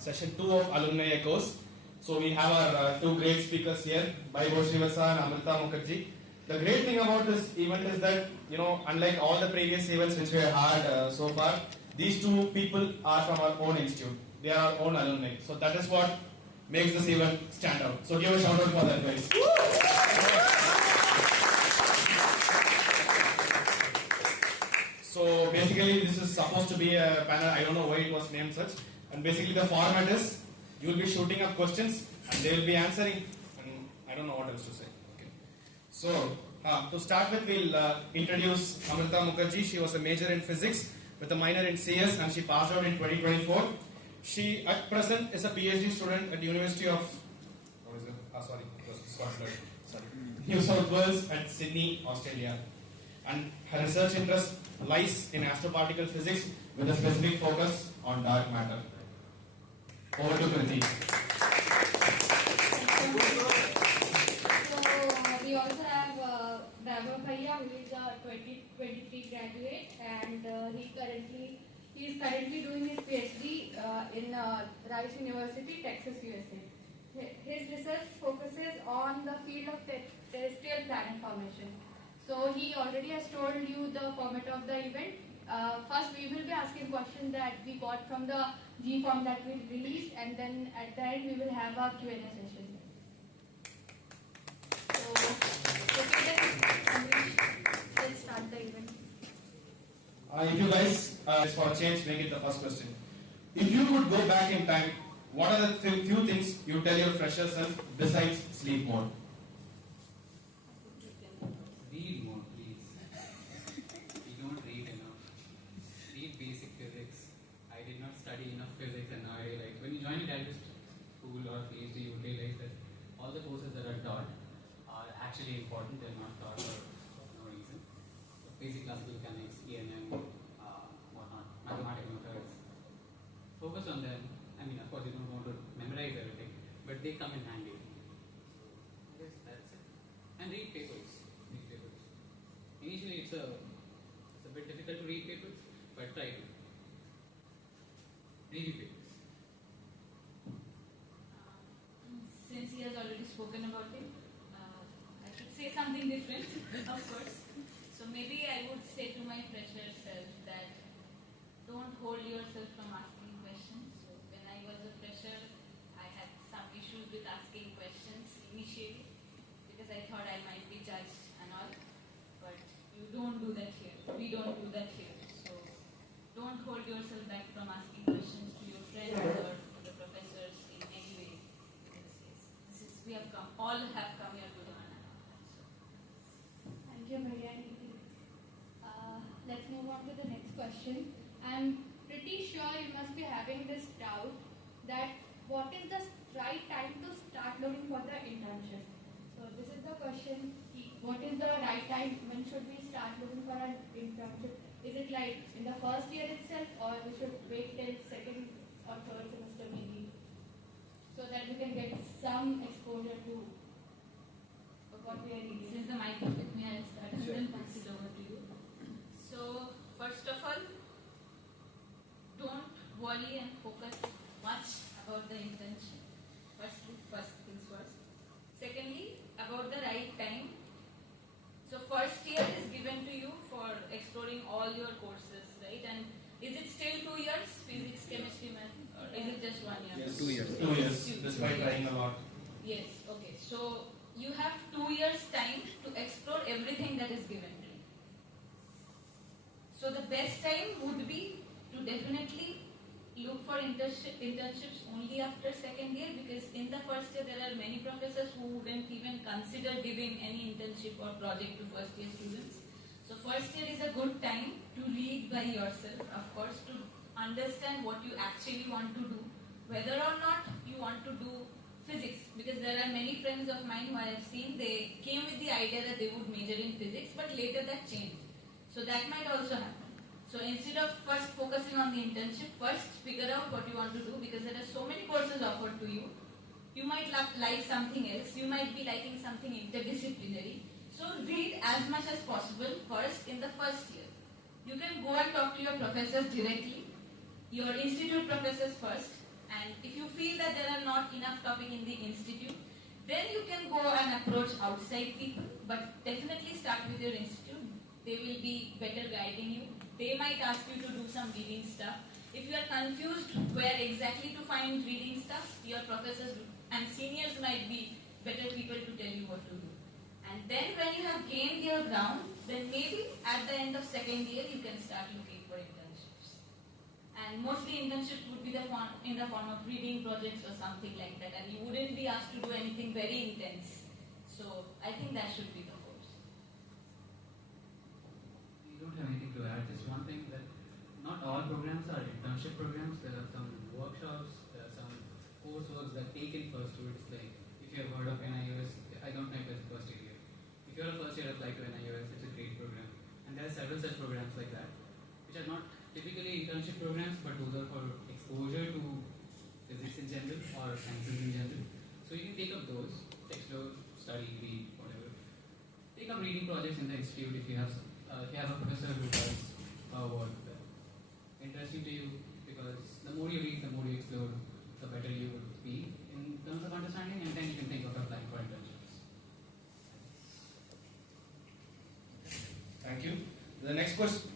session 2 of Alumni Echoes. So we have our two great speakers here, Baibhav Srivastava and Amrita Mukherjee. The great thing about this event is that, unlike all the previous events which we have had so far, these two people are from our own institute. They are our own alumni. So that is what makes this event stand out. So give a shout out for that, guys. So basically this is supposed to be a panel. I don't know why it was named such. And basically the format is, you will be shooting up questions and they will be answering. And I don't know what else to say. Okay. So to start with, we'll introduce Amrita Mukherjee. She was a major in physics with a minor in CS and she passed out in 2024. She at present is a PhD student at the University of New South Wales and Sydney, Australia. And her research interest lies in astroparticle physics with a specific focus on dark matter. Over to Kriti. So we also have Baibhav Bhaiya, who is a 2023 graduate, and he is currently doing his PhD in Rice University, Texas, USA. His research focuses on the field of terrestrial planet formation. So he already has told you the format of the event. First we will be asking questions that we got from the G form that we released, and then at the end we will have a Q&A session. So let's start the event. If you guys, for a change, make it the first question. If you could go back in time, what are the few things you tell your fresher self besides sleep more? Read more, please. We don't read enough. Read basic physics. I did not study enough physics, and now I realize when you join a graduate school or PhD, you realize that all the courses that are taught are actually important. They're not taught for no reason. So basic classical mechanics, ENM, whatnot, mathematical methods. Focus on them. I mean, of course, you don't want to memorize everything, but they come in handy. Yes, that's it. And read papers. Initially, it's a bit difficult to read papers, but try to. Read papers. Since he has already spoken about it, I should say something different, of course. So maybe I would say to my fresher self that don't hold yourself from asking questions. So when I was a fresher, I had some issues with asking questions initially because I thought I might be judged and all. But you don't do that here. We don't do that here. So don't hold yourself back from asking questions to your friends or to the professors in any way. Because we have come, all have come here to learn. So. Thank you, Bhaiya. Let's move on to the next question. I'm pretty sure you must be having this doubt that what is the right time to start looking for the internship? So this is the question. What is the right time? When should we start looking for an internship? Is it like in the first year itself, or we should wait till second or third semester maybe, so that we can get some exposure to what we are reading? Since the mic is with me, I'll start and then pass it over to you. So first of all, don't worry and focus much about the internship. First things first. Secondly, about the right time. So first year is given to you for exploring all your courses, right? And is it still 2 years, physics, chemistry, math, or is it just 1 year? Yes, 2 years. 2 years, despite trying a lot. Yes, okay. So you have 2 years time to explore everything that is given to you. So the best time would be to definitely look for internships only after second year, because in the first year there are many professors who wouldn't even consider giving any internship or project to first year students. So first year is a good time to read by yourself, of course, to understand what you actually want to do, whether or not you want to do physics, because there are many friends of mine who I have seen, they came with the idea that they would major in physics, but later that changed. So that might also happen. So instead of first focusing on the internship, first figure out what you want to do, because there are so many courses offered to you. You might like something else, you might be liking something interdisciplinary. So read as much as possible first in the first year. You can go and talk to your professors directly, your institute professors first, And if you feel that there are not enough topic in the institute, then you can go and approach outside people, but definitely start with your institute. They will be better guiding you. They might ask you to do some reading stuff. If you are confused where exactly to find reading stuff, your professors and seniors might be better people to tell you what to do. And then when you have gained your ground, then maybe at the end of second year you can start looking for internships. And mostly internships would be in the form of reading projects or something like that, and you wouldn't be asked to do anything very intense. So I think that should be the course. We don't have anything to add. Just one thing, that not all programs are internship programs. There are some workshops, there are some coursework that take in first year. It's like, if you have heard of NIUS, I don't know if it's first year. If you're a first year, apply to NIUS, it's a great program. And there are several such programs like that, which are not typically internship programs, but those are for exposure to physics in general or sciences in general. So you can take up those, explore, study, read, whatever. Take up reading projects in the institute if you have a professor who does work interesting to you, because the more you read, the more you explore, the better you would be in terms of understanding, and then you can think of applying for internships. Thank you. The next question.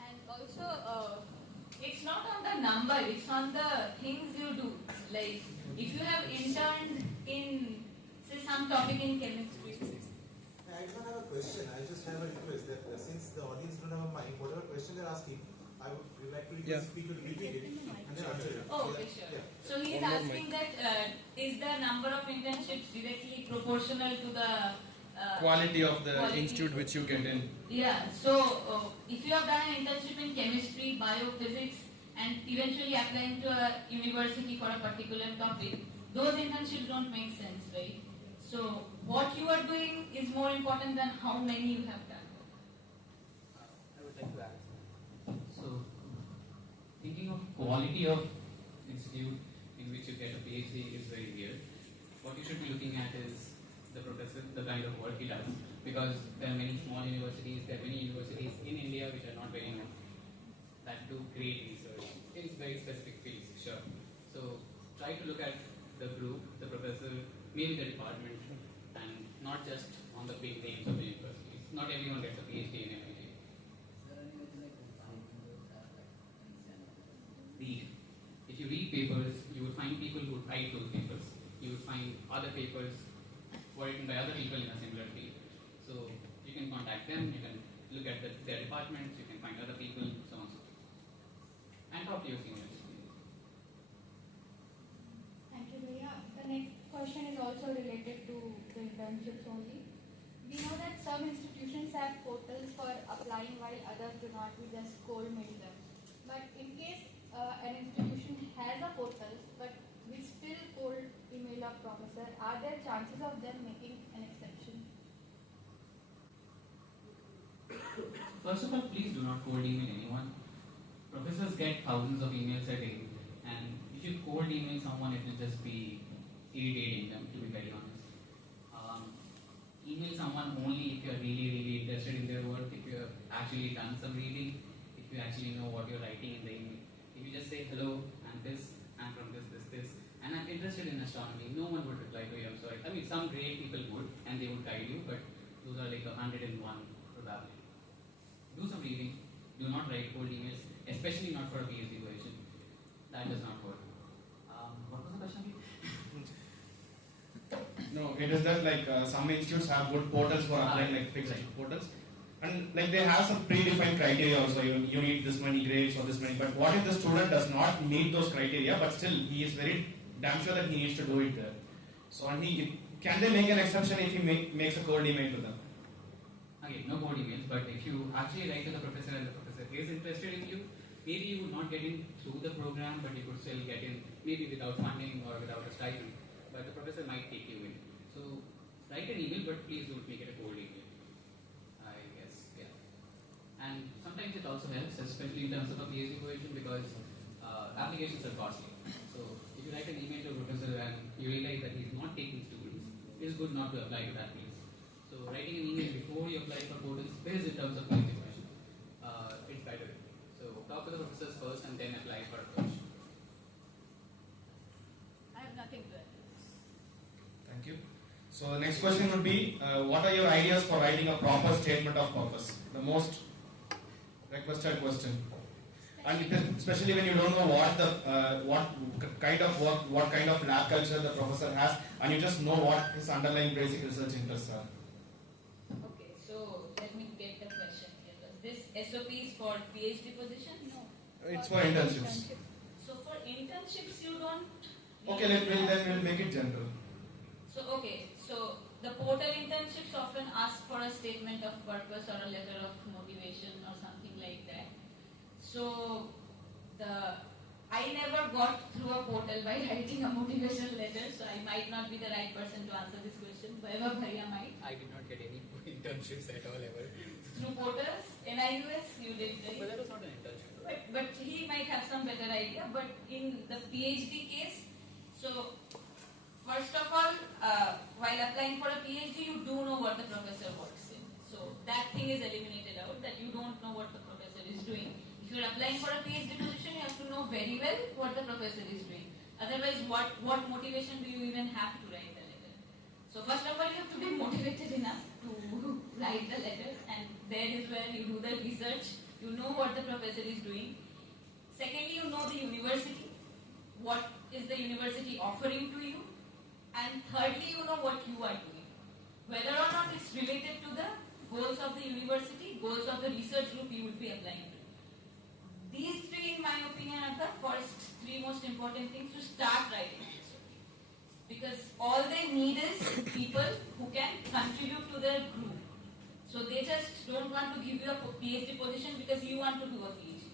And also, it's not on the number, it's on the things you do. Like, if you have interned in, say, some topic in chemistry. I do not have a question, I just have a request that since the audience don't have a mic, whatever question they're asking, I would like to request people to repeat it and then answer it. Oh, okay, sure. Yeah. So he is asking that is the number of internships directly proportional to the Quality of the institute which you get in. Yeah, so if you have done an internship in chemistry, biophysics, and eventually applying to a university for a particular topic, those internships don't make sense, right? So what you are doing is more important than how many you have done. I would like to add. So, thinking of quality of institute in which you get a PhD is very weird. What you should be looking at is the professor, the kind of work he does, because there are many small universities, there are many universities in India which are not very known that do great research in very specific fields, sure. So, try to look at the group, the professor, maybe the department, and not just on the big names of the universities. Not everyone gets a PhD in MIT. Read. If you read papers, you will find people who write those papers. You will find other papers written by other people in a similar field. So you can contact them, you can look at their departments, you can find other people, so on and so forth. And talk to your seniors. Thank you, Bhaiya. The next question is also related to the internships only. We know that some institutions have portals for applying while others do not. We just cold mail them. But in case an institution has a portal, but we still cold email a professor, are there chances of them making an exception? First of all, please do not cold email anyone. Professors get thousands of emails a day, and if you cold email someone, it will just be irritating them, to be very honest. Email someone only if you are really, really interested in their work, if you have actually done some reading, if you actually know what you're writing in the email. If you just say, hello, and this, and from this, and I'm interested in astronomy, no one would reply to you, I'm sorry. I mean, some great people would, and they would guide you, but those are like 101 probability. Do some reading, do not write cold emails, especially not for a PhD position. That does not work. What was the question again? No, it is that like some institutes have good portals for applying, like fixed portals, and like they have some predefined criteria also. You need this many grades or this many. But what if the student does not meet those criteria, but still he is very damn sure that he needs to do it there? So and can they make an exception if he makes a cold email to them? Okay, no cold emails, but if you actually write to the professor and the professor is interested in you, maybe you would not get in through the program, but you could still get in, maybe without funding or without a stipend. But the professor might take you in. So write an email, but please don't make it a cold email. I guess, yeah. And sometimes it also helps, especially in terms of a PhD position, because applications are costly. So if you write an email to a professor and you realize that he's not taking students, it's good not to apply to that place. So writing an email before you apply for portals is in terms of PhD position. It's better. the professors first and then apply for a position. I have nothing to add. Thank you. So the next question would be, what are your ideas for writing a proper statement of purpose? The most requested question. And especially when you don't know what kind of work, what kind of lab culture the professor has, and you just know what his underlying basic research interests are. Okay, so let me get the question here. This SOP is for PhD positions? No. It's for internships. So for internships you don't... Okay, then we'll make it general. So the portal internships often ask for a statement of purpose or a letter of motivation or something like that. So I never got through a portal by writing a motivational letter, so I might not be the right person to answer this question. Baibhav Bhaiya might. I did not get any internships at all ever. Through portals, NIUS you did, right? But that was not an internship. But he might have some better idea. But in the PhD case, so first of all, while applying for a PhD, you do know what the professor works in. So that thing is eliminated out, that you don't know what the professor is doing. If you are applying for a PhD position, you have to know very well what the professor is doing. Otherwise, what motivation do you even have to write the letter? So first of all, you have to be motivated enough to write the letters, and there is where you do the research. You know what the professor is doing. Secondly, you know the university. What is the university offering to you? And thirdly, you know what you are doing. Whether or not it's related to the goals of the university, goals of the research group you would be applying to. These three, in my opinion, are the first three most important things to start writing an SOP. Because all they need is people who can contribute to their group. So they just don't want to give you a PhD position because you want to do a PhD.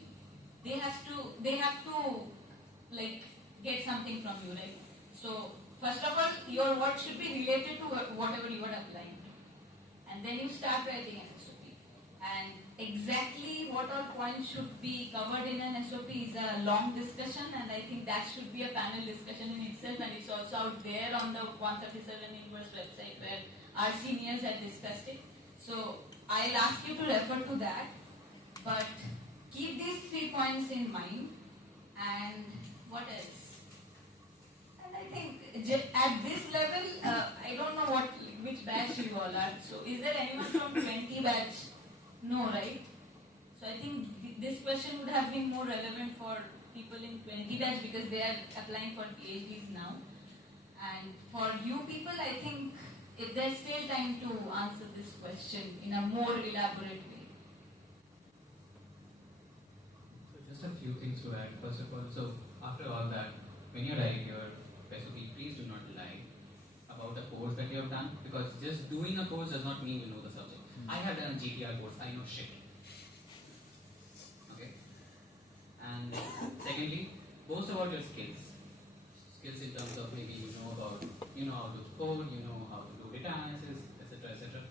They have to like get something from you, right? So first of all, your work should be related to whatever you are applying to. And then you start writing an SOP. And exactly what all points should be covered in an SOP is a long discussion, and I think that should be a panel discussion in itself, and it's also out there on the 137 Inverse website where our seniors have discussed it. So I'll ask you to refer to that, but keep these 3 points in mind. And what else? And I think at this level, I don't know which batch you all are. So is there anyone from 20 batch? No, right? So I think this question would have been more relevant for people in 20 batch because they are applying for PhDs now. And for you people, I think if there's still time to answer this question in a more elaborate way. So just a few things to add. First of all, so after all that, when you write your SOP, please do not lie about the course that you have done, because just doing a course does not mean you know the subject. I have done a GTR course, I know shit. Okay? And secondly, boast about your skills. Skills in terms of maybe you know how to code, you know how to do data analysis, etc., etc.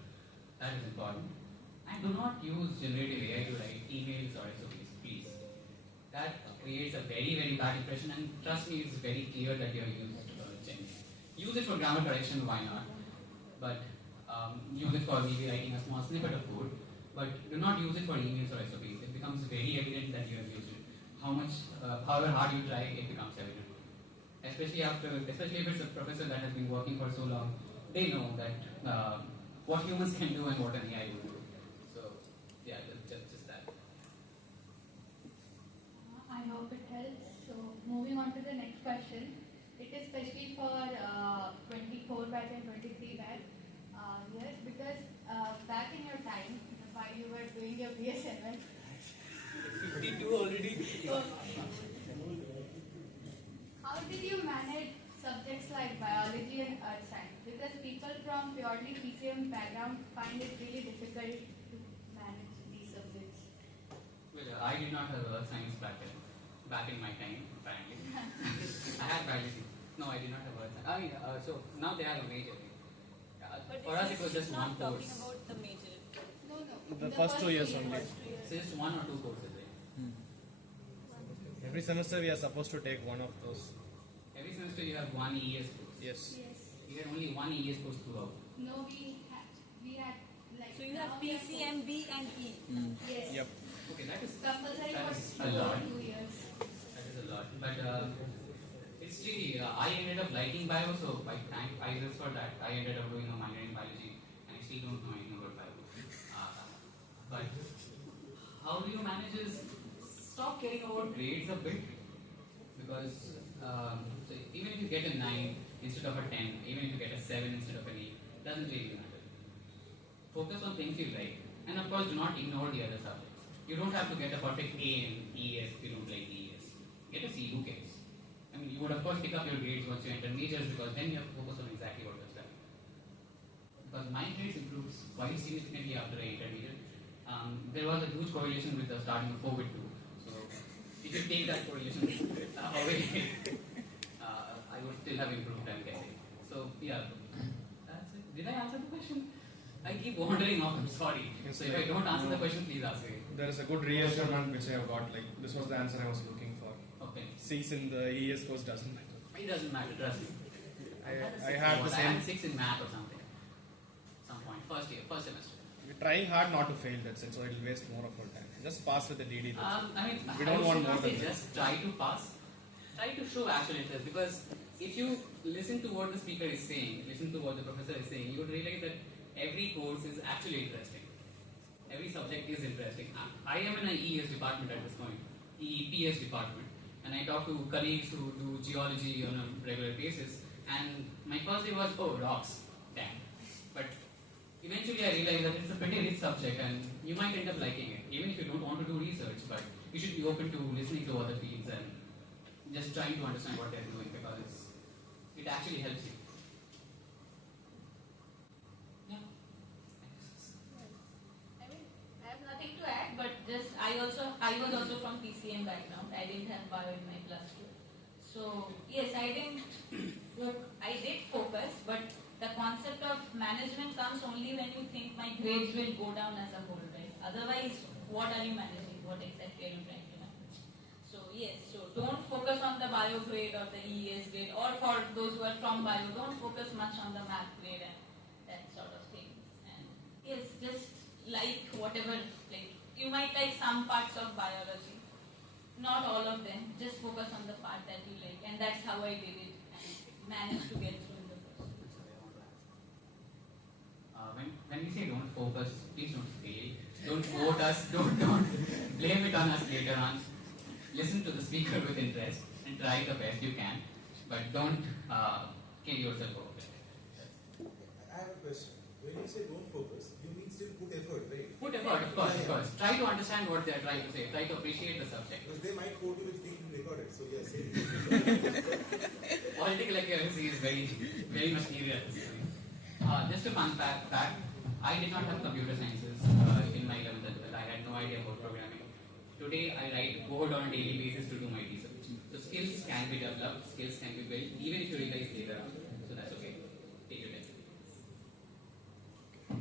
That is important. And do not use generative AI to write emails or SOPs, please. That creates a very, very bad impression, and trust me, it's very clear that you have used Gen. Use it for grammar correction, why not? But use it for maybe writing a small snippet of code, but do not use it for emails or SOPs. It becomes very evident that you have used it. However hard you try, it becomes evident. Especially if it's a professor that has been working for so long, they know that what humans can do and what an AI will do. So yeah, just that. I hope it helps. So moving on to the next question. It is especially for 24 batch and 23 batch. Yes, because back in your time, while you were doing your BSML, 52 already. how did you manage subjects like biology and earth science? Because people from purely PCM background find it really difficult to manage these subjects. Well, I did not have earth science back in my time, apparently. I had biology. No, I did not have earth science. I mean, so now they are a major. For us, it was just one course. Talking about the major. No. The first 2 years only. It's just 1 or 2 courses, right? Every semester we are supposed to take one of those. Every semester you have one ES course. Yes. Yes. You had only one ES course throughout. No, we had like. So you have now we PCM, B and E. Yes. Yep. Okay, that is Compulsory that for is a lot. 2 years. That is a lot. But it's tricky. I ended up liking bio, so I thank IISER for that. I ended up doing a minor in biology, and I still don't know anything about bio. But how do you manage is stop caring about grades a bit, because so even if you get a 9 instead of a 10, even if you get a 7 instead of an 8, doesn't really matter. Focus on things you like, and of course do not ignore the other subjects. You don't have to get a perfect A in ES if you don't like ES. Get a C, who cares? I mean, you would of course pick up your grades once you enter majors, because then you have to focus on exactly what you're studying. Because my grades improved quite significantly after I entered major. There was a huge correlation with the starting of COVID too. So if you take that correlation away, I would still have improved, I'm guessing. So yeah, that's it. Did I answer the question? I keep wandering off, I'm sorry. So if I don't answer the question, please ask me. There is a good reassurance which I have got. Like this was the answer I was looking for. Okay. C's in the ES course doesn't matter. It doesn't matter, trust me. I had the I same. had 6 in math or something. Some point, first semester. We're trying hard not to fail. That's it. So it'll waste more of our time. Just pass with the DD. I mean, We don't want more say than that. just try to pass. Try to show actual interest, because if you listen to what the speaker is saying, listen to what the professor is saying, you would realize that every course is actually interesting. Every subject is interesting. I am in an ES department at this point, EPS department, and I talk to colleagues who do geology on a regular basis, and my first day was, oh, rocks, damn. But eventually I realized that it's a pretty rich subject and you might end up liking it, even if you don't want to do research, but you should be open to listening to other fields and just trying to understand what they're doing, because it actually helps you. Yeah. I mean, I have nothing to add, but just I was also from PCM background. I didn't have bio in my plus 2. So yes, I did focus, but the concept of management comes only when you think my grades will go down as a whole, right? Otherwise, what are you managing? What exactly are you trying to manage? So yes, so don't focus on the bio grade or the ES grade, or for those who are from bio, don't focus much on the math grade and that sort of thing. And yes, just like whatever, like you might like some parts of biology, not all of them. Just focus on the part that you like, and that's how I did it and managed to get through in the first. When we say don't focus, please don't fail. Don't quote us. Don't blame it on us later on. Listen to the speaker with interest and try the best you can, but don't kill yourself over it. I have a question. When you say don't focus, you mean still put effort, right? Put effort, of course. Try to understand what they are trying to say. Try to appreciate the subject. Because they might quote you which thing you recorded. So yes, say Political accuracy is very much needed at this point. Just a fun fact, I did not have computer sciences in my 11th and 12th. I had no idea about programming. Today, I write code on a daily basis to do my research. So skills can be developed, skills can be built, even if you realize later on. So that's okay. Take your time.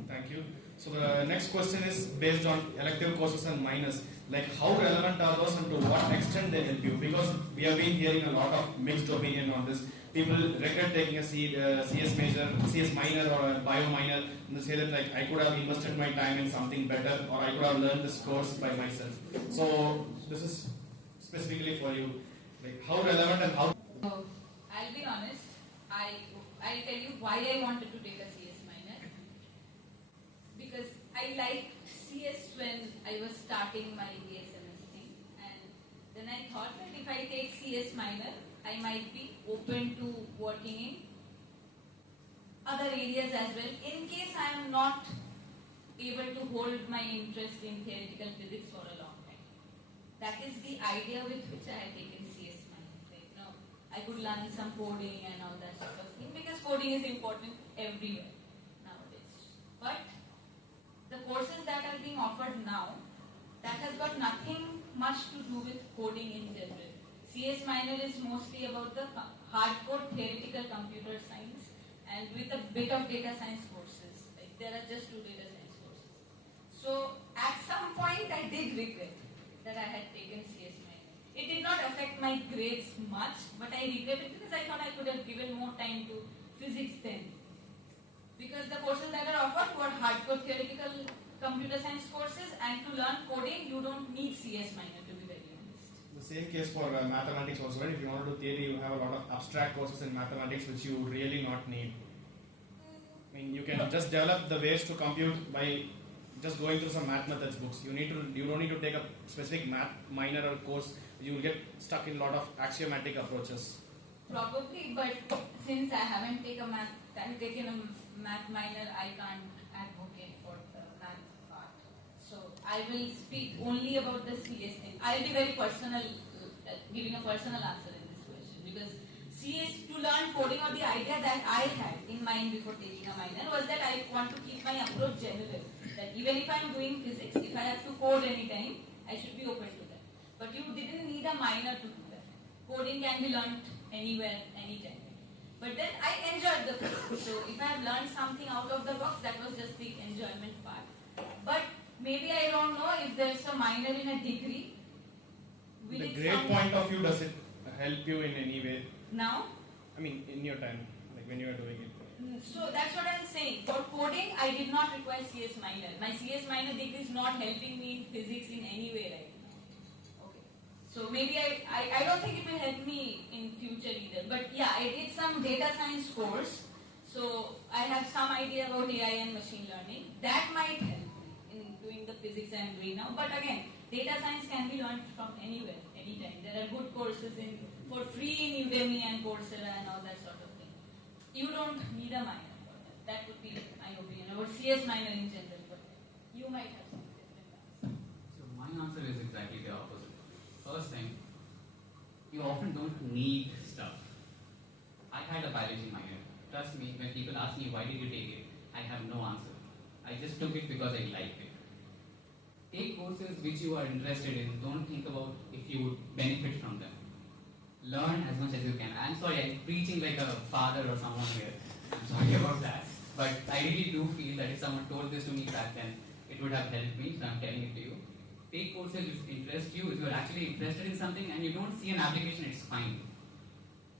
Thank you. So the next question is based on elective courses and minors. Like how relevant are those and to what extent they help you? Because we have been hearing a lot of mixed opinion on this. People regret taking a CS major, CS minor or a bio minor, and they say that like I could have invested my time in something better, or I could have learned this course by myself. So this is specifically for you. Like how relevant and how. So I'll be honest. I'll tell you why I wanted to take a CS minor. Because I liked CS when I was starting my BSMS thing, and then I thought that if I take CS minor, I might be open to working in other areas as well, in case I am not able to hold my interest in theoretical physics for a long time. That is the idea with which I had taken CS minor. Like, I could learn some coding and all that sort of thing, because coding is important everywhere nowadays. But the courses that are being offered now, that has got nothing much to do with coding in general. CS minor is mostly about the hardcore theoretical computer science and with a bit of data science courses. Like there are just 2 data science courses. So at some point I did regret that I had taken CS minor. It did not affect my grades much, but I regret it because I thought I could have given more time to physics then. Because the courses that are offered were hardcore theoretical computer science courses, and to learn coding you don't need CS minor, to be very honest. same case for mathematics also, right? If you want to do theory, you have a lot of abstract courses in mathematics which you really not need. I mean, you can just develop the ways to compute by just going through some math methods books. You don't need to take a specific math minor or course. You will get stuck in a lot of axiomatic approaches. Probably, but since I haven't taken a math minor, I can't advocate for the math part. So I will speak only about the CS thing. I'll be very personal, giving a personal answer in this question, because CS, to learn coding, or the idea that I had in mind before taking a minor was that I want to keep my approach general. That even if I'm doing physics, if I have to code anytime, I should be open to that. But you didn't need a minor to do that. Coding can be learned anywhere, anytime. But then I enjoyed the course. So if I have learned something out of the box, that was just the enjoyment part. But maybe I don't know if there's a minor in a degree. The grade point of view, does it help you in any way? Now? I mean, in your time, like when you are doing it. So that's what I'm saying. For coding, I did not require CS minor. My CS minor degree is not helping me in physics in any way right now. Okay. So maybe I don't think it will help me in future either. But yeah, I did some data science course. So I have some idea about AI and machine learning. That might help me in doing the physics I'm doing now. But again, data science can be learned from anywhere, anytime. There are good courses for free in Udemy and Coursera and all that sort of thing. You don't need a minor for that. That would be my opinion about CS minor in general. But you might have some different answer. So my answer is exactly the opposite. First thing, you often don't need stuff. I had a biology minor. Trust me, when people ask me why did you take it, I have no answer. I just took it because I liked it. Take courses which you are interested in. Don't think about if you would benefit from them. Learn as much as you can. I'm sorry, I'm preaching like a father or someone here. I'm sorry about that. But I really do feel that if someone told this to me back then, it would have helped me, so I'm telling it to you. Take courses which interest you. If you're actually interested in something and you don't see an application, it's fine.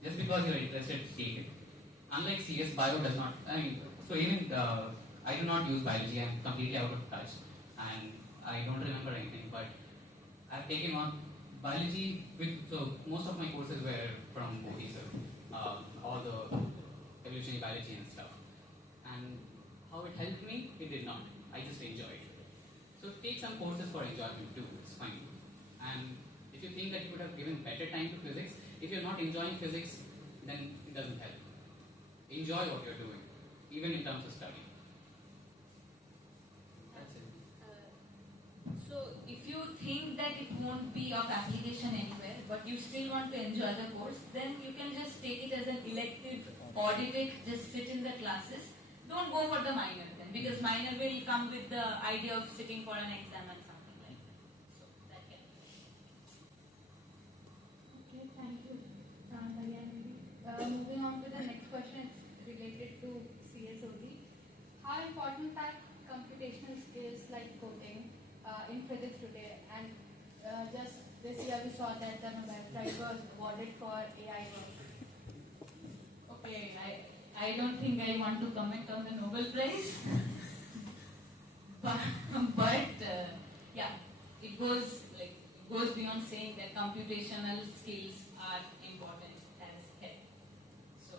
Just because you're interested, take it. Unlike CS, Bio does not, so even I do not use biology, I'm completely out of touch. And I don't remember anything, but I've taken on biology so most of my courses were from IISER, all the evolutionary biology and stuff. And how it helped me, it did not. I just enjoyed it. So take some courses for enjoyment too, it's fine. And if you think that you would have given better time to physics, if you're not enjoying physics, then it doesn't help. Enjoy what you're doing, even in terms of study. That's it. So if you think that it won't be of application anywhere, but you still want to enjoy the course, then you can just take it as an elective, audit it, just sit in the classes. Don't go for the minor then, because minor will come with the idea of sitting for an exam and something like that. So that can be. Okay, thank you. Moving on to the next question, it's related to CSOD. How important are computational skills like coding in physics today? And just this year we saw that the Nobel Prize was awarded for AI work. Okay, I don't think I want to comment on the Nobel Prize. but yeah, it goes beyond saying that computational skills are important as heck. So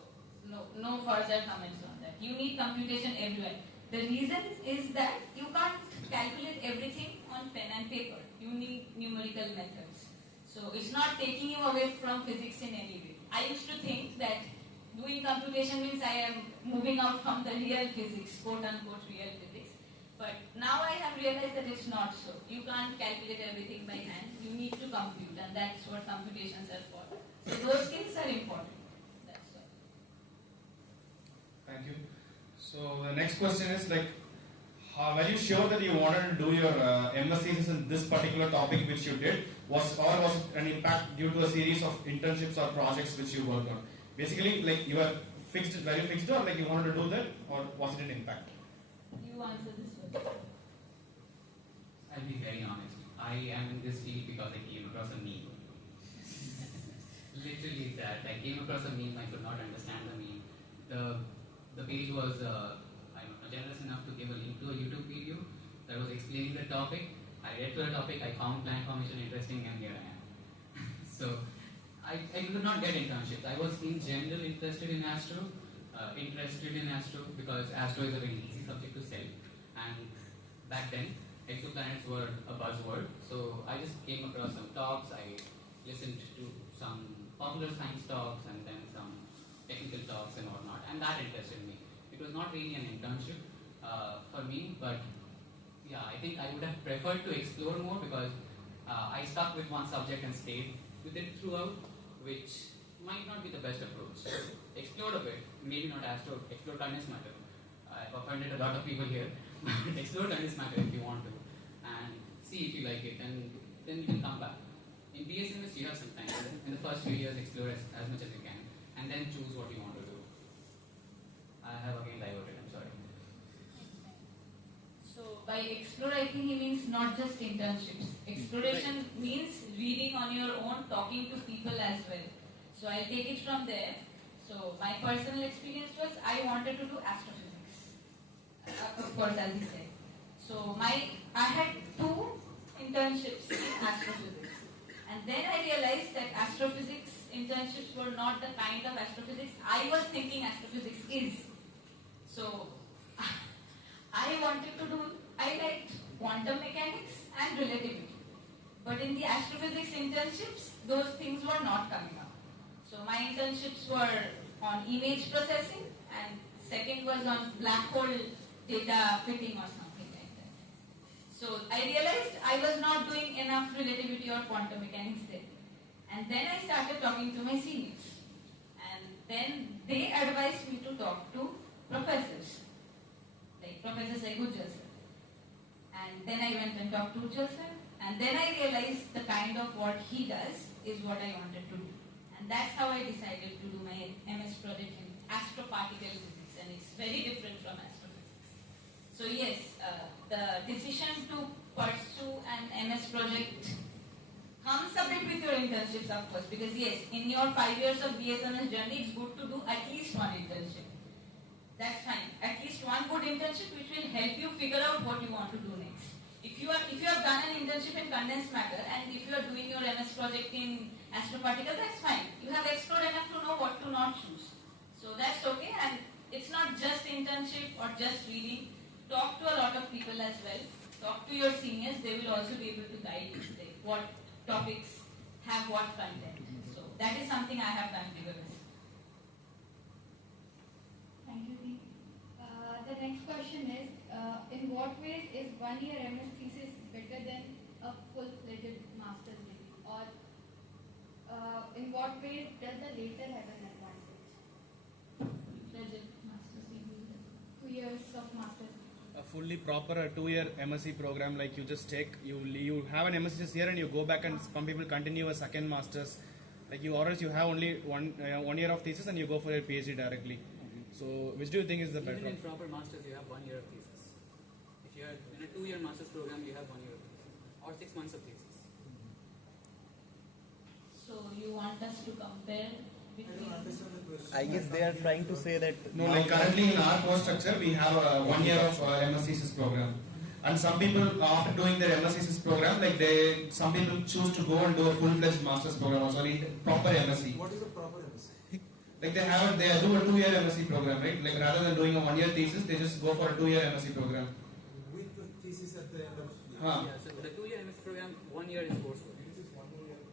no further comments on that. You need computation everywhere. The reason is that you can't calculate everything on pen and paper. You need numerical methods. So it's not taking you away from physics in any way. I used to think that doing computation means I am moving out from the real physics, quote unquote real physics. But now I have realized that it's not so. You can't calculate everything by hand. You need to compute, and that's what computations are for. So those skills are important. That's all. Thank you. So the next question is like, were you sure that you wanted to do your MS thesis in this particular topic which you did, was it an impact due to a series of internships or projects which you worked on? Basically, like you were fixed, or like you wanted to do that, or was it an impact? You answer this one. I'll be very honest. I am in this field because I came across a meme. Literally that. I came across a meme, I could not understand the meme. The page was generous enough to give a link to a YouTube video that was explaining the topic. I read through the topic, I found plant formation interesting, and here I am. I could not get internships. I was in general interested in astro, because astro is a very easy subject to sell, and back then exoplanets were a buzzword. So I just came across some talks. I listened to some popular science talks and then some technical talks and whatnot, and that interested me. It was not really an internship for me, but yeah, I think I would have preferred to explore more, because I stuck with one subject and stayed with it throughout, which might not be the best approach. Explore a bit, maybe not astro, explore kindness matter. I've offended a lot of people here, but explore kindness matter if you want to, and see if you like it, and then you can come back. In BSMS, you have some time. In the first few years, explore as much as you can, and then choose what you want to do. I have again diverted, I'm sorry. So by explore, I think he means not just internships. Exploration means reading on your own, talking to people as well. So I'll take it from there. So my personal experience was I wanted to do astrophysics. Of course, as he said. So I had 2 internships in astrophysics. And then I realized that astrophysics internships were not the kind of astrophysics I was thinking astrophysics is. So I liked quantum mechanics and relativity. But in the astrophysics internships, those things were not coming up. So my internships were on image processing, and second was on black hole data fitting or something like that. So I realized I was not doing enough relativity or quantum mechanics there. And then I started talking to my seniors. And then they advised me to talk to professors, like Professor Ujjwal sir. And then I went and talked to Ujjwal sir. And then I realized the kind of work he does is what I wanted to do. And that's how I decided to do my MS project in astroparticle physics. And it's very different from astrophysics. So yes, the decision to pursue an MS project comes a bit with your internships, of course. Because yes, in your 5 years of BSMS journey, it's good to do at least one internship. That's fine. At least one good internship which will help you figure out what you want to do next. If you have done an internship in condensed matter, and if you are doing your MS project in astroparticle, that's fine. You have explored enough to know what to not choose. So that's okay, and it's not just internship or just reading. Talk to a lot of people as well. Talk to your seniors. They will also be able to guide you, like what topics have what content. So that is something I have done rigorously. Thank you, Dee. The next question is, in what ways is 1 year MS thesis better than a full-fledged master's degree? Or in what ways does the later have an advantage? Full-fledged master's degree. 2 years of master's. A fully proper 2-year MSc program, like you just take, you have an MSc this year and you go back, and some people continue a second master's, like you, or else you have only 1 year of thesis and you go for a PhD directly. So which do you think is the better? Even in proper masters, you have 1 year of thesis. If you are in a 2-year master's program, you have 1 year of thesis, or 6 months of thesis. So you want us to compare I don't between... understand the question. I guess they are trying to say that No, like currently in our course structure, we have a 1 year of MS thesis program. And some people, after doing their MS thesis program, like some people choose to go and do a full-fledged master's program, also in proper MSc. What is a proper MSc? Like they do a 2-year MSc program, right? Like rather than doing a 1 year thesis, they just go for a 2-year MSc program. With the thesis at the end of the year. Huh. Yeah, so the 2-year MS program, 1 year is coursework.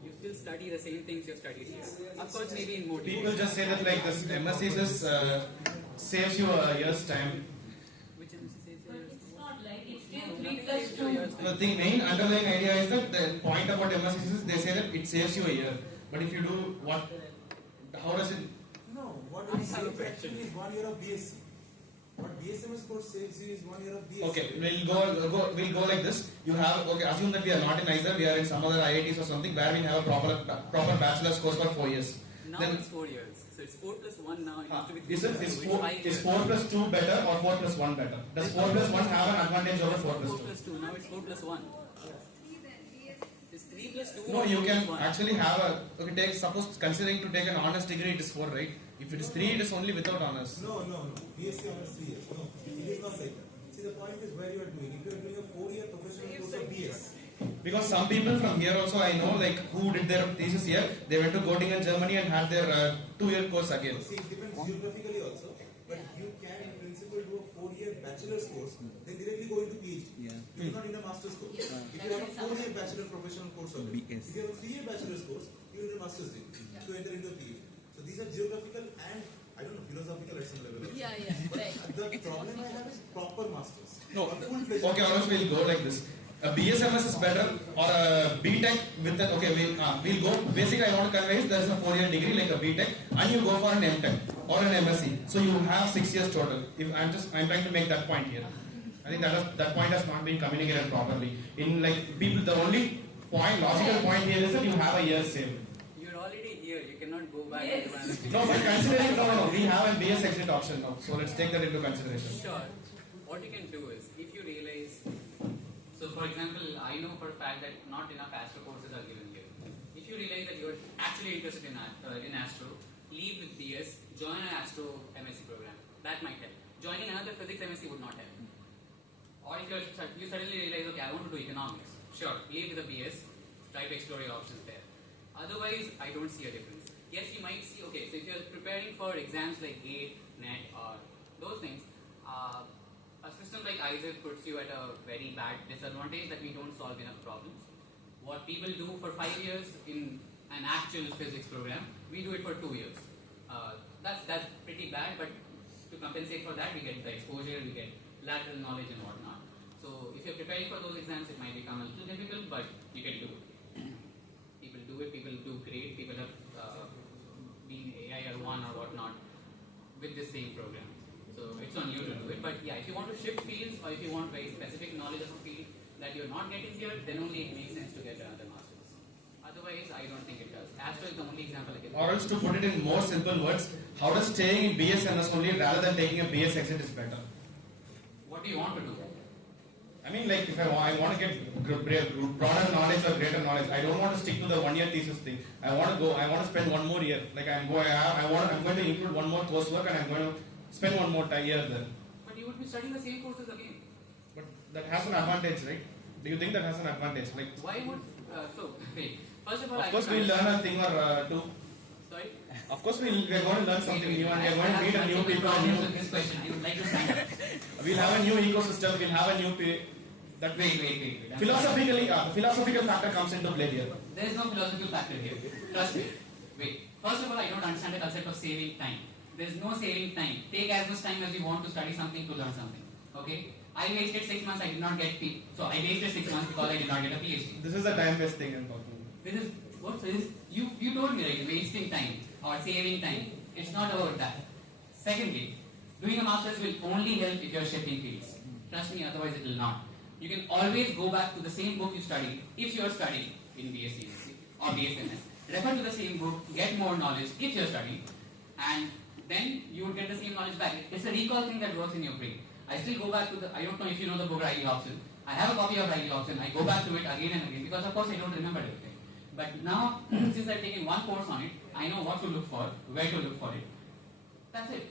You still study the same things you have studied here. Of course, maybe in more detail. People just say that like this MS thesis saves you a year's time. Which MSc says But here? it's not like it's still 3 plus 2. The main underlying idea is that the point about MS thesis, they say that it saves you a year. But if you do what, how does it? No, what it saves actually is 1 year of BSc. What BSMS course saves you is 1 year of BSc. Okay, we'll go like this. You have, okay, assume that we are not in IISER, we are in some other IITs or something where we have a proper bachelor's course for 4 years. Now Then, it's 4 years. So it's 4 plus 1 now. It used to be 3 is plus 2. 4 plus 2 better or 4 plus 1 better? Does 4 plus 1 have an advantage over 4 plus 4 2? plus 2. Now it's 4 plus 1. It's 3 plus 2. No, or you 4 can plus 1? actually have a, okay, suppose considering to take an honors degree, it is 4, right? If it is 3, it is only without honors. No. BSc honors 3 years. No, it is not like that. See, the point is where you are doing. If you are doing a 4-year professional course of BS, Because some people from here also I know, like who did their thesis here, they went to Göttingen, Germany and had their 2-year course again. See, it depends geographically also, but you can in principle do a 4-year bachelor's course, then directly go into PhD. Yeah. You do not need a master's course. If you have a 4-year bachelor professional course already, if you have a 3-year bachelor's course, you need a master's degree to enter into a PhD. So these are geographical and, I don't know, philosophical at some level. Right. The problem I have is proper masters. No. A full-fledged Okay, honestly, we'll go like this. A BSMS is better or a BTech with an, okay, we'll go, basically I want to convey is there is a 4-year degree like a BTech and you go for an MTech or an MSc. So you have 6 years total. If I'm trying to make that point here. I think that point has not been communicated properly. In like people, the only point, logical point here is that you have a year saved. You're already here. You cannot go back. Yes. No, but considering, no, we have a BS exit option now. So let's take that into consideration. Sure. What you can do is, if you realize, so for example, I know for a fact that not enough astro courses are given here. If you realize that you're actually interested in astro, leave with BS, join an astro MSc program. That might help. Joining another physics MSc would not help. Or if you suddenly realize, okay, I want to do economics. Sure, leave with the BS, try to explore your options there. Otherwise, I don't see a difference. Yes, you might see, okay, so if you're preparing for exams like GATE, NET, or those things, a system like IISER puts you at a very bad disadvantage that we don't solve enough problems. What people do for 5 years in an actual physics program, we do it for 2 years. That's pretty bad, but to compensate for that, we get the exposure, we get lateral knowledge and whatnot. So if you're preparing for those exams, it might become a little difficult, but you can do it. People do it, people do great, people have been AI or one or whatnot with the same program. So it's on you to do it. But yeah, if you want to shift fields or if you want very specific knowledge of a field that you're not getting here, then only it makes sense to get another master's. Otherwise, I don't think it does. Astro is the only example I can. Or else to put it in more simple words, how does staying in BSMS only rather than taking a BS exit is better? What do you want to do? I mean, like if I want to get broader knowledge or greater knowledge, I don't want to stick to the 1-year thesis thing. I want to spend 1 more year. Like I'm going to include 1 more coursework and I'm going to spend 1 more year there. But you would be studying the same courses again. But that has an advantage, right? Do you think that has an advantage? Like, Why would wait? First of all, of course we'll learn a thing or two. Sorry. Of course we're going to learn something new and we're going to meet a new people. With this question, I would like to stand up. We'll have a new ecosystem. We'll have a new that way. Wait. Philosophically, the philosophical factor comes into play here. There is no philosophical factor here. Trust me. Wait. First of all, I don't understand the concept of saving time. There is no saving time. Take as much time as you want to study something, to learn something. Okay? I wasted 6 months, I did not get so I wasted 6 months because I did not get a PhD. This is the time-based thing I'm talking about. This is what is you told me, right? Wasting time or saving time. It's not about that. Secondly, doing a master's will only help if you're shifting fields. Trust me, otherwise it will not. You can always go back to the same book you studied if you're studying in BSc or BSMS. Refer to the same book, get more knowledge if you're studying, and then you would get the same knowledge back. It's a recall thing that works in your brain. I still go back to I don't know if you know the book Riley Hobson. I have a copy of Riley Hobson. I go back to it again and again because of course I don't remember everything. But now, since I've taken 1 course on it, I know what to look for, where to look for it. That's it.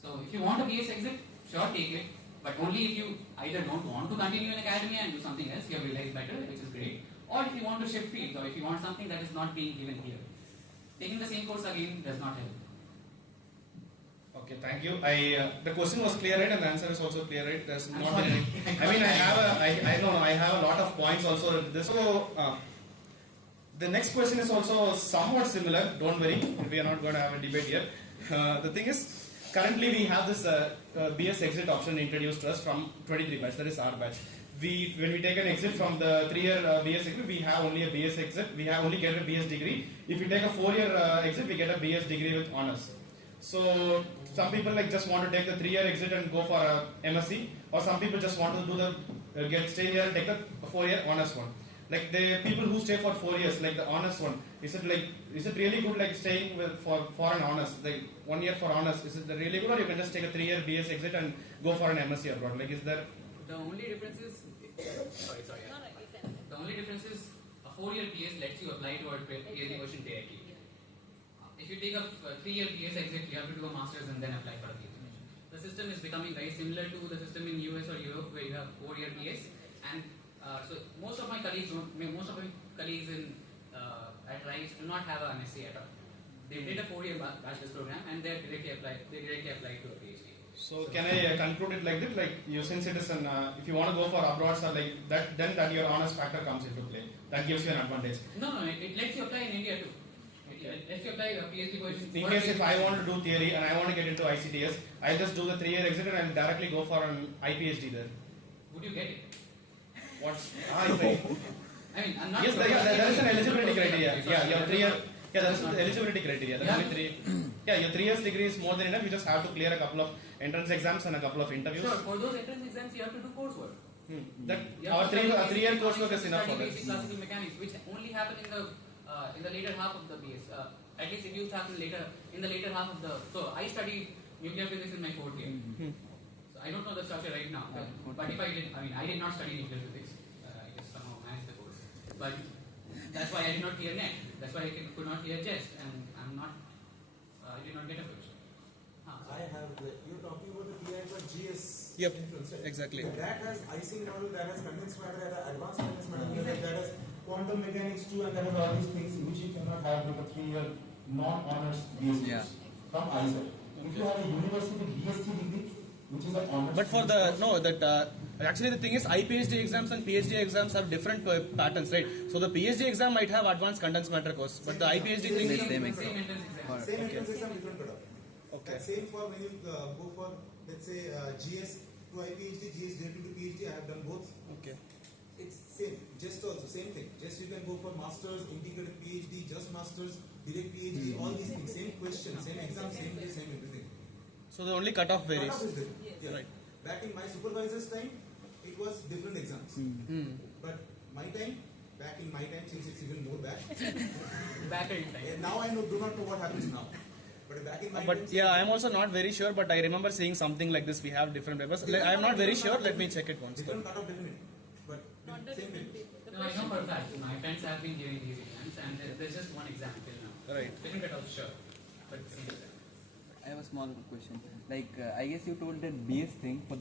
So if you want a BS exit, sure take it. But only if you either don't want to continue in academia and do something else, you have realized better, which is great. Or if you want to shift fields, or if you want something that is not being given here. Taking the same course again does not help. Okay, thank you. The question was clear, right, and the answer is also clear, right? There's I'm not sorry. any. I mean, I have a lot of points also. So the next question is also somewhat similar. Don't worry, we are not going to have a debate here. The thing is, currently we have this BS exit option introduced to us from 23 batch. That is our batch. When we take an exit from the 3-year BS exit, we have only a BS exit. We have only get a BS degree. If we take a 4-year exit, we get a BS degree with honors. So some people like just want to take the 3-year exit and go for a MSc, or some people just want to do the stay here and take the 4-year honors one. Like the people who stay for 4 years, like the honors one, is it really good like staying for an honors, like 1 year for honors? Is it really good, or you can just take a 3-year BS exit and go for an MSc abroad? Like, is there? The only difference is the only difference is a 4-year BS lets you apply to our PhD version directly. If you take a 3-year BS exit, you have to do a master's and then apply for a PhD. The system is becoming very similar to the system in US or Europe where you have 4-year BS, and So most of my colleagues in at RISE do not have an MSc at all. They did a 4-year bachelor's program and they directly applied to a PhD. So can I conclude it like this? Like you, since it is an, if you want to go for abroad or like that, then that your honors factor comes into play. That gives you an advantage. No, it lets you apply in India too. It lets you apply a PhD position. In case if I want to do theory and I want to get into ICTS, I'll just do the 3-year exit and I'll directly go for an IPhD there. Would you get it? What's I mean, I'm not. yes, there is an eligibility criteria. Yeah, your 3-year. Yeah, there is an eligibility criteria. There's only 3. Yeah, your 3 years degree is more than enough. You just have to clear a couple of entrance exams and a couple of interviews. Sure, for those entrance exams, you have to do coursework. That our 3-year coursework is enough for basic us. classical mechanics, which only happen in the later half of the BS. At least it used to happen in the later half of the. So I studied nuclear physics in my 4th year. So I don't know the structure right now, but if I did not study nuclear physics. I just somehow managed the course, but that's why I did not clear NET. That's why I could not clear JEST, and I did not get a position. You're talking about the PI for GS. Yep, entrance, right? exactly. So that has icing model, that has condensed matter, that has advanced condensed matter, that has quantum mechanics too, and that has all these things which you cannot have with a 3-year non-honors BSc from IISER. If you have a university BSc degree, which is an honors. But for actually the thing is, IPhD exams and PhD exams have different patterns, right? So the PhD exam might have advanced condensed matter course, but the IPhD thing is Same entrance exam. Same entrance exam, different cutoff. Okay. That same for when you go for, let's say, GS to IPhD, GS directly to PhD. I have done both. Okay. It's same. Just also same thing. Just you can go for masters, integrated PhD, just masters, direct PhD, all these things. Same question, same exam, same day, same everything. So the only cutoff varies. Cutoff is different. Yeah. Right. Back in my supervisor's time, it was different exams. But back in my time, since it's even more back. Back in time. Now I do not know what happens now. But back in my time, But yeah, I'm also not very sure, but I remember seeing something like this. We have different papers. I'm not very sure. Let me check it once. different cutoff definitely. But same thing. No, I know for a fact. My friends have been giving these exams, and there's just one exam till now. Right. Different cutoff, sure, but same exam. I have a small question. Like, I guess you told that BS thing for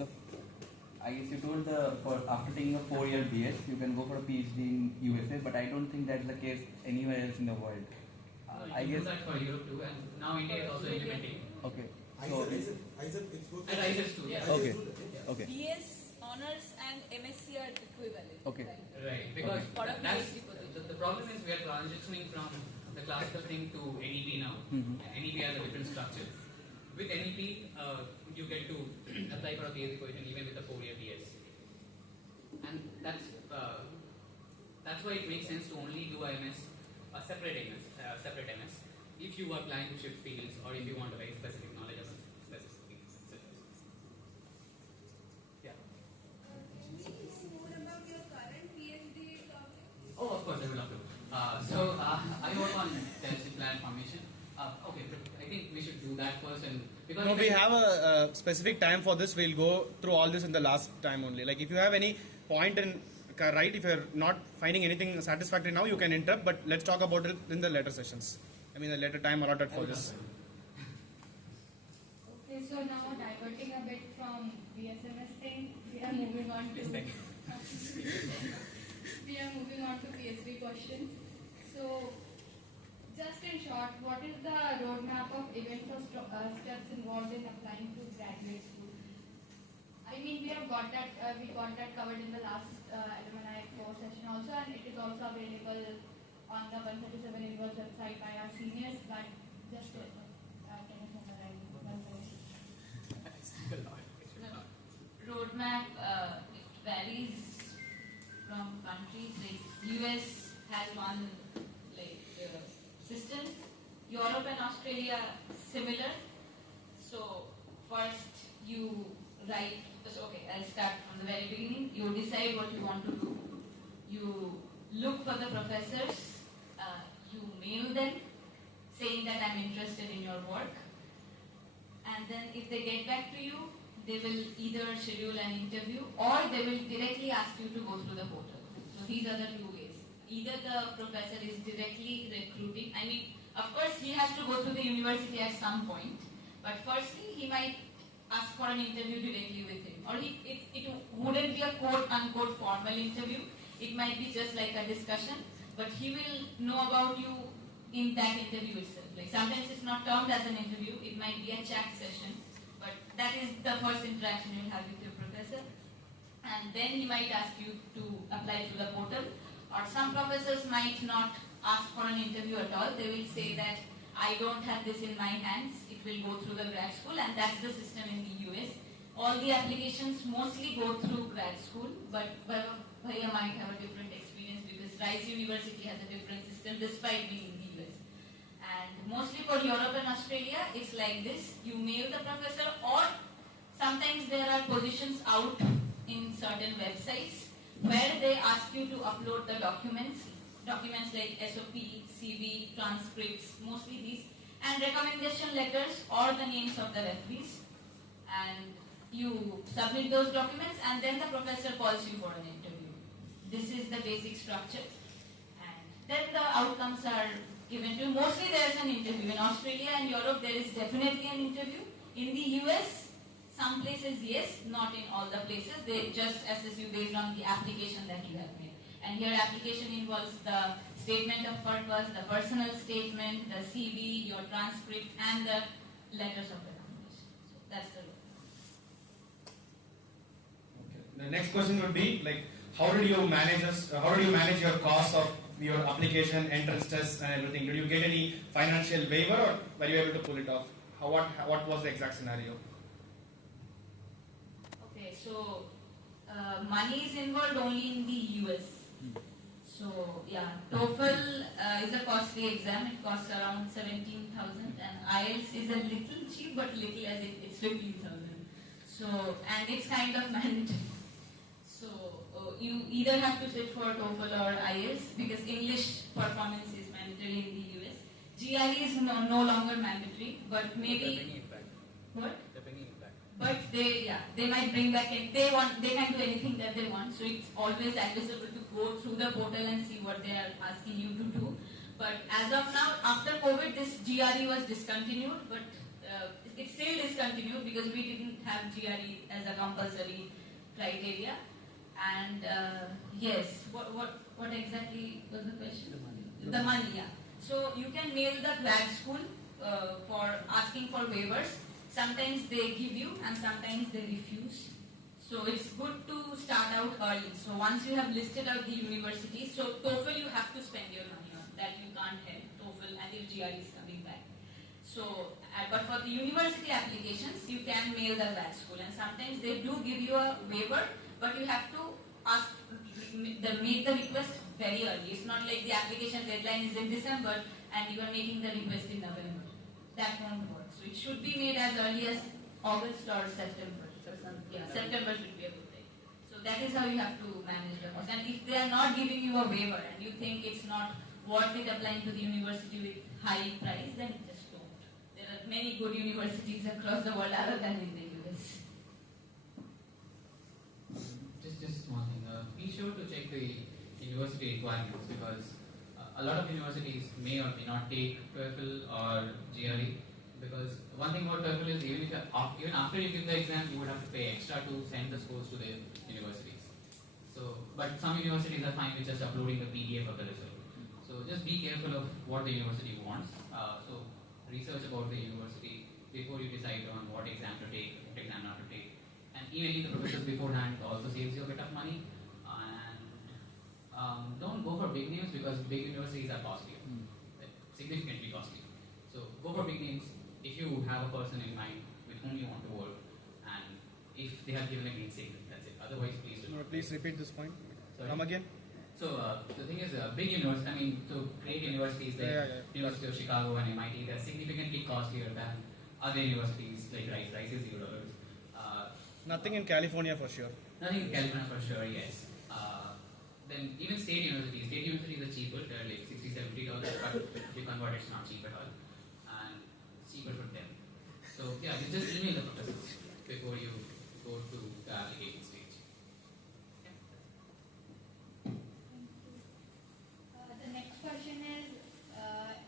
after taking a 4-year BS, you can go for a PhD in USA, but I don't think that's the case anywhere else in the world. I guess that for Europe too, and now India is also implementing. Okay. IISER, it's both. And ISIS too, yeah. Okay. Okay. BS, honors and MSc are equivalent. Okay. Right, because For a that's PhD position. the problem is we are transitioning from the classical thing to NEP now. Mhm. And NEP has a different structure. With NEP, you get to apply for a PhD position even with a 4-year BS. And that's why it makes sense to only do a separate MS, if you are planning to shift fields or if you want a very specific knowledge of a specific field. Yeah. Can we know more about your current PhD topic? Oh, of course, I would love to. I work on telescopic plan formation. Okay, I think we should do that first, and because No, we have a specific time for this. We'll go through all this in the last time only. Like if you have any point in right, if you're not finding anything satisfactory now, you can interrupt. But let's talk about it in the later sessions. I mean, the later time allotted for this. Okay, so now diverting a bit from BSMS thing, we are moving on to PhD questions. So, just in short, what is the roadmap of events or steps involved in applying to graduate school? I mean, we got that covered in the last Alumni Echoes session also, and it is also available on the 137 Universe website by our seniors, but just can you summarize one Roadmap, it varies from countries. Like US has one system. Europe and Australia similar. So first you write. So okay, I'll start from the very beginning. You decide what you want to do. You look for the professors. You mail them, saying that I'm interested in your work. And then if they get back to you, they will either schedule an interview or they will directly ask you to go through the portal. So these are the two ways. Either the professor is directly recruiting. I mean, of course, he has to go through the university at some point. But firstly, he might ask for an interview directly with him. Or it wouldn't be a quote-unquote formal interview. It might be just like a discussion, but he will know about you in that interview itself. Like sometimes it's not termed as an interview, it might be a chat session, but that is the first interaction you'll have with your professor. And then he might ask you to apply through the portal, or some professors might not ask for an interview at all. They will say that I don't have this in my hands, it will go through the grad school, and that's the system in the US. All the applications mostly go through grad school, but Bhaiya might have a different experience because Rice University has a different system despite being in the US. And mostly for Europe and Australia, it's like this. You mail the professor, or sometimes there are positions out in certain websites where they ask you to upload the documents like SOP, CV, transcripts, mostly these, and recommendation letters or the names of the referees. And you submit those documents, and then the professor calls you for an interview. This is the basic structure. And then the outcomes are given to you. Mostly there is an interview. In Australia and Europe, there is definitely an interview. In the US, some places yes, not in all the places. They just assess you based on the application that you have made. And here application involves the statement of purpose, the personal statement, the CV, your transcript, and the letters of recommendation. So that's the rule. Okay. The next question would be like, how did you manage your costs of your application, entrance tests, and everything? Did you get any financial waiver, or were you able to pull it off? What was the exact scenario? Okay, so money is involved only in the US. So yeah, TOEFL is a costly exam. It costs around 17,000, and IELTS is a little cheap, but little as it's 15,000. So, and it's kind of mandatory. So you either have to sit for TOEFL or IELTS because English performance is mandatory in the US. GRE is no longer mandatory, but maybe what? But they might bring back it. They can do anything that they want. So it's always advisable to go through the portal and see what they are asking you to do. But as of now, after COVID, this GRE was discontinued, but it's still discontinued because we didn't have GRE as a compulsory criteria. And yes, what exactly was the question? The money, yeah. So you can mail the grad school for asking for waivers. Sometimes they give you and sometimes they refuse. So it's good to start out early. So once you have listed out the university, so TOEFL you have to spend your money on. That you can't help, TOEFL until GRE is coming back. So, but for the university applications, you can mail the grad school, and sometimes they do give you a waiver, but you have to make the request very early. It's not like the application deadline is in December and you are making the request in November. That won't work. So it should be made as early as August or September. September should be a good day. So that is how you have to manage the cost. And if they are not giving you a waiver and you think it's not worth it applying to the university with high price, then just don't. There are many good universities across the world other than in the US. Just one thing. Be sure to check the university requirements because a lot of universities may or may not take TOEFL or GRE. Because one thing about TOEFL is even after you give the exam, you would have to pay extra to send the scores to the universities. So, but some universities are fine with just uploading the PDF of the result. So just be careful of what the university wants. So research about the university before you decide on what exam to take, what exam not to take. And emailing the professors beforehand also saves you a bit of money. And don't go for big names because big universities are costly, significantly costly. So go for big names if you have a person in mind with whom you want to work, and if they have given a green signal, that's it. Otherwise, please do not. Please repeat this point. Sorry? Come again. So the thing is, big universities, so great universities like University of Chicago and MIT, they're significantly costlier than other universities like Rice. Rice is $0. Nothing in California for sure. Nothing in California for sure, yes. Then even state universities are cheaper, they're like $60-$70, but if you convert it's not cheap at all. And it's cheaper for them. So yeah, you just email the professors before you go to the application stage. The next question is,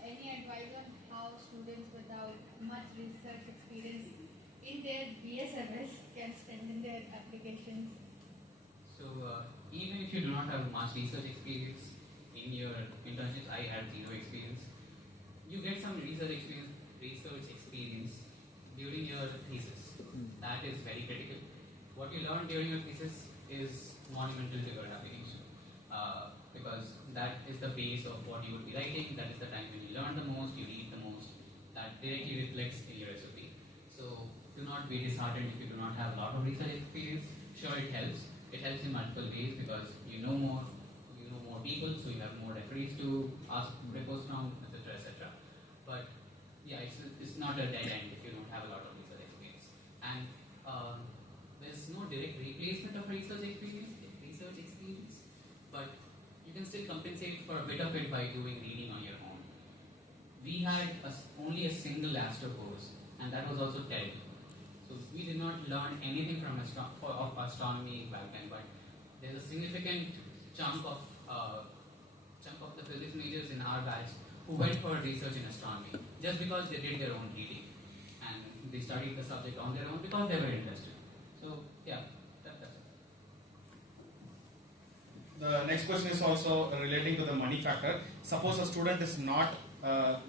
any advice on how students without much research experience in their BS service can strengthen their applications? So even if if you do not have much research experience in your internships, I had zero experience. You get some research experience during your thesis. That is very critical. What you learn during your thesis is monumental to your application, because that is the base of what you will be writing. That is the time when you learn the most, you read the most. That directly reflects in your SOP. So do not be disheartened if you do not have a lot of research experience. Sure, it helps. It helps in multiple ways because you know more people, so you have more referees to ask propose from, etc., etc. But yeah, it's not a dead end if you don't have a lot of research experience. And there's no direct replacement of research experience, but you can still compensate for a bit of it by doing reading on your own. We had only a single astro course, and that was also TED. So we did not learn anything from astronomy back then, but there's a significant chunk of the physics majors in our batch who went for research in astronomy just because they did their own reading and they studied the subject on their own because they were interested. So yeah, that's it. The next question is also relating to the money factor. Suppose a student is not,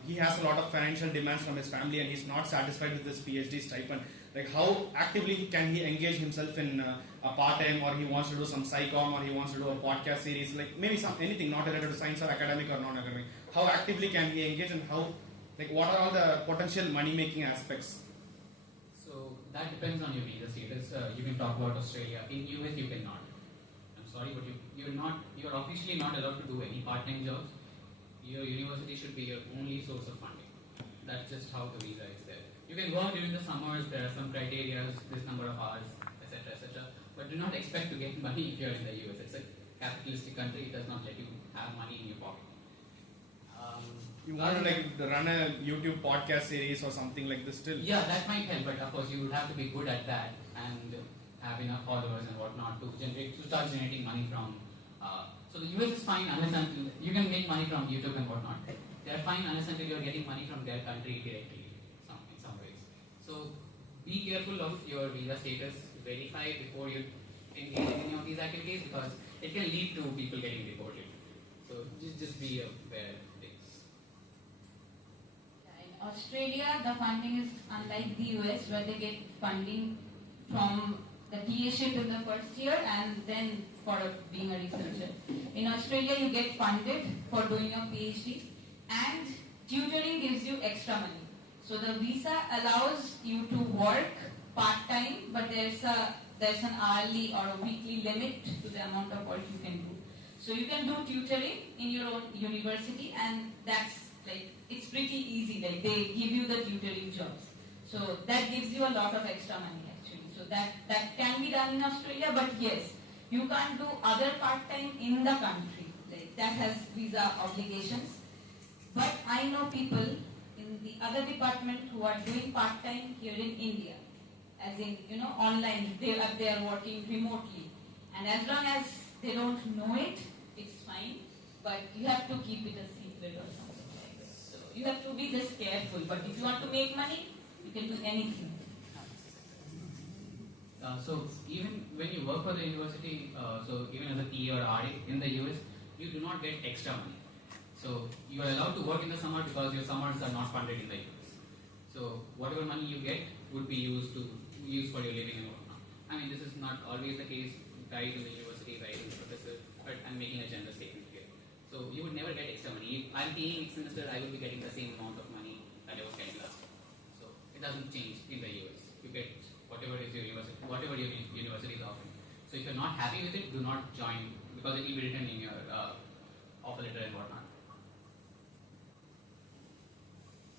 he has a lot of financial demands from his family and he's not satisfied with his PhD stipend. Like how actively can he engage himself in a part-time, or he wants to do some psychom, or he wants to do a podcast series, like maybe anything not related to science or academic or non-academic. How actively can he engage, and how, like what are all the potential money-making aspects? So that depends on your visa status. You can talk about Australia. In US you cannot. I'm sorry, but you're officially not allowed to do any part-time jobs. Your university should be your only source of funding. That's just how the visa is there. You can work during the summers. There are some criteria, this number of hours, etc., etc. But do not expect to get money if you're in the US. It's a capitalistic country. It does not let you have money in your pocket. You want to like run a YouTube podcast series or something like this still? Yeah, that might help, but of course you would have to be good at that and have enough followers and whatnot to start generating money from. So the US is fine unless until you can make money from YouTube and whatnot. They're fine unless until you're getting money from their country directly in some ways. So be careful of your visa status. Verify before you engage in any of these activities because it can lead to people getting deported. So just be aware of things. In Australia, the funding is unlike the US, where they get funding from the TA-ship in the first year and then for being a researcher. In Australia, you get funded for doing your PhD, and tutoring gives you extra money. So the visa allows you to work part-time, but there's an hourly or a weekly limit to the amount of work you can do. So you can do tutoring in your own university, and that's like, it's pretty easy. Like they give you the tutoring jobs. So that gives you a lot of extra money actually. So that can be done in Australia, but yes, you can't do other part-time in the country. Like that has visa obligations. But I know people in the other department who are doing part-time here in India. As in, online, they are working remotely. And as long as they don't know it, it's fine. But you have to keep it a secret or something like that. So you have to be just careful. But if you want to make money, you can do anything. So even when you work for the university, so even as a TA or RA in the US, you do not get extra money. So you are allowed to work in the summer because your summers are not funded in the US. So whatever money you get would be used for your living and whatnot. I mean, this is not always the case. Guys in the university, guys in the professor, but I'm making a general statement here. So you would never get extra money. If I'm paying next semester, I will be getting the same amount of money that I was getting last year. So it doesn't change in the US. You get whatever your university is offering. So if you're not happy with it, do not join because it will be written in your offer letter and whatnot.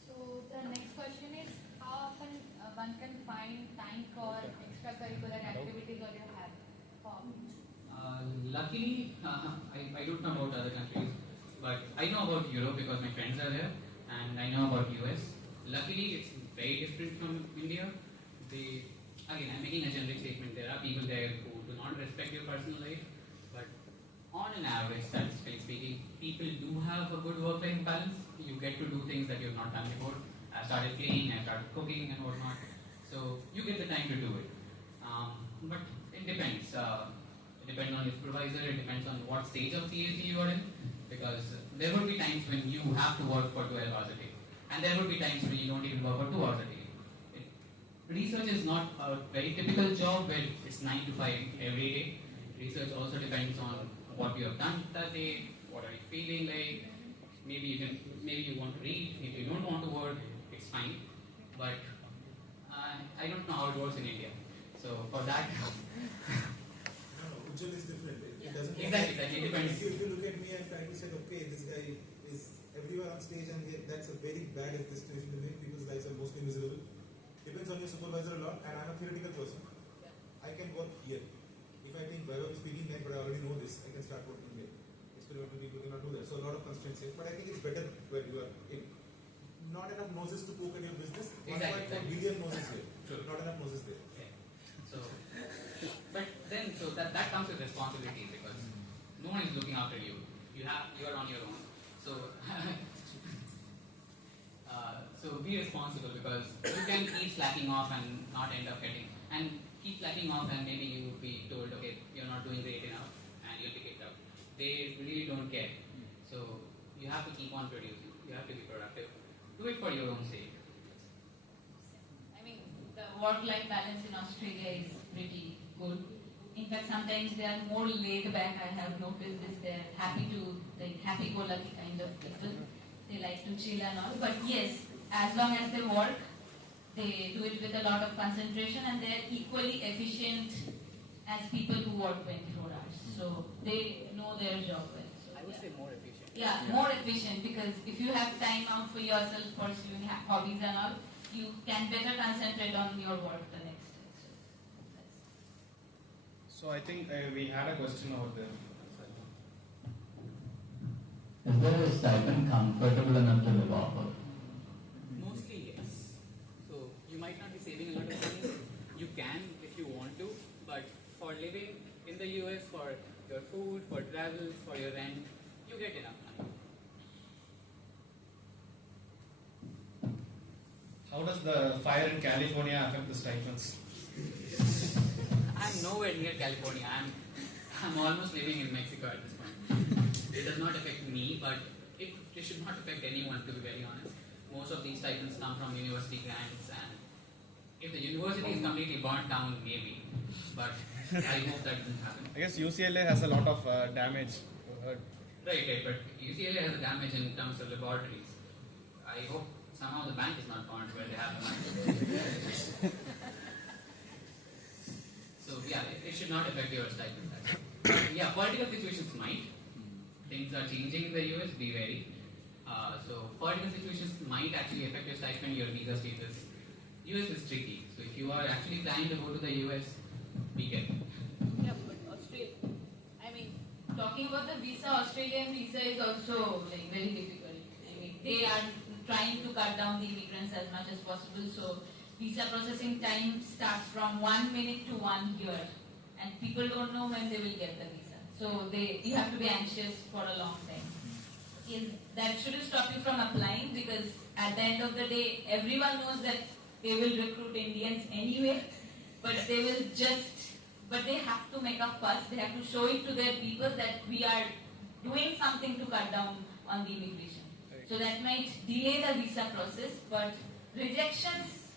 So the next question is, how often one can find time for extracurricular activities or your hobbies? Luckily, I don't know about other countries, but I know about Europe because my friends are there, and I know about US. Luckily, it's very different from India. Again, I'm making a generic statement. There are people there who do not respect your personal life, but on an average, statistically speaking, people do have a good work-life balance. You get to do things that you've not done before. I started cleaning, I started cooking and whatnot. So you get the time to do it. But it depends. It depends on your supervisor, it depends on what stage of PhD you are in, because there would be times when you have to work for 12 hours a day, and there would be times when you don't even work for 2 hours a day. Research is not a very typical job where it's 9 to 5 every day. Research also depends on what you have done that day, what are you feeling like. Maybe you want to read, if you don't want to work, it's fine. But I don't know how it works in India. So for that, Ujjwal is different. It doesn't exactly, it depends. If you look at me and try to say, okay, this guy is everywhere on stage, and that's a very bad situation to make. People's lives are mostly miserable. Depends on your supervisor a lot, and I'm a theoretical person. I can work here. If I think Baibhav is speaking there, but I already know this, I can start working here. Experimental people cannot do that. So a lot of constraints here. But I think it's better where you are in. Not enough noses to poke at your business. Exactly. 1.4 billion noses here. True. Not enough noses there. Yeah. So that comes with responsibility, because no one is looking after you. You are on your own. So so be responsible, because you can keep slacking off and not end up getting, and keep slacking off, and maybe you would be told, okay, you're not doing great enough, and you'll be kicked out. They really don't care. So you have to keep on producing. You have to be productive. Do it for your own sake. I mean, the work-life balance in Australia is pretty good. In fact, sometimes they are more laid back. I have noticed this. They're happy-go-lucky kind of people. They like to chill and all. But yes, as long as they work, they do it with a lot of concentration, and they're equally efficient as people who work 24 hours. So they know their job well. So, I would say more efficient. Yeah, more efficient, because if you have time out for yourself, pursuing hobbies and all, you can better concentrate on your work the next day. So I think we had a question over there. Is there a stipend comfortable enough to live off of? Mostly yes. So you might not be saving a lot of money. You can if you want to, but for living in the US, for your food, for travel, for your rent, you get enough money. How does the fire in California affect the stipends? I'm nowhere near California. I'm almost living in Mexico at this point. It does not affect me, but it should not affect anyone, to be very honest. Most of these stipends come from university grants, and if the university is completely burnt down, maybe. But I hope that doesn't happen. I guess UCLA has a lot of damage. Right, but UCLA has a damage in terms of laboratories. I hope somehow the bank is not burnt where they have the money. So yeah, it should not affect your stipend. Yeah, political situations might. Things are changing in the US, be wary. So political situations might actually affect your stipend, your visa status. US is tricky. So if you are actually planning to go to the US, be careful. Yeah, but Australia, I mean, talking about the visa, Australian visa is also like very difficult. I mean, they are trying to cut down the immigrants as much as possible. So visa processing time starts from 1 minute to 1 year, and people don't know when they will get the visa. So you have to be anxious for a long time. That shouldn't stop you from applying, because at the end of the day, everyone knows that they will recruit Indians anyway, but they have to make a fuss. They have to show it to their people that we are doing something to cut down on the immigration. So that might delay the visa process, but rejections,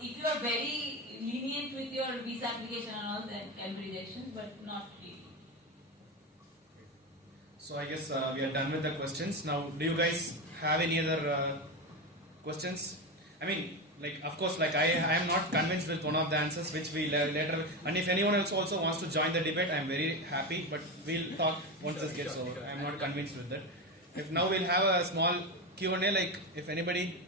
if you are very lenient with your visa application and all, then can be rejection, but not really. So I guess we are done with the questions. Now, do you guys have any other questions? I mean, like, of course, like I am not convinced with one of the answers, which we later, and if anyone else also wants to join the debate, I am very happy, but we'll talk once this gets over. I am not convinced with that. If now we'll have a small Q&A, like if anybody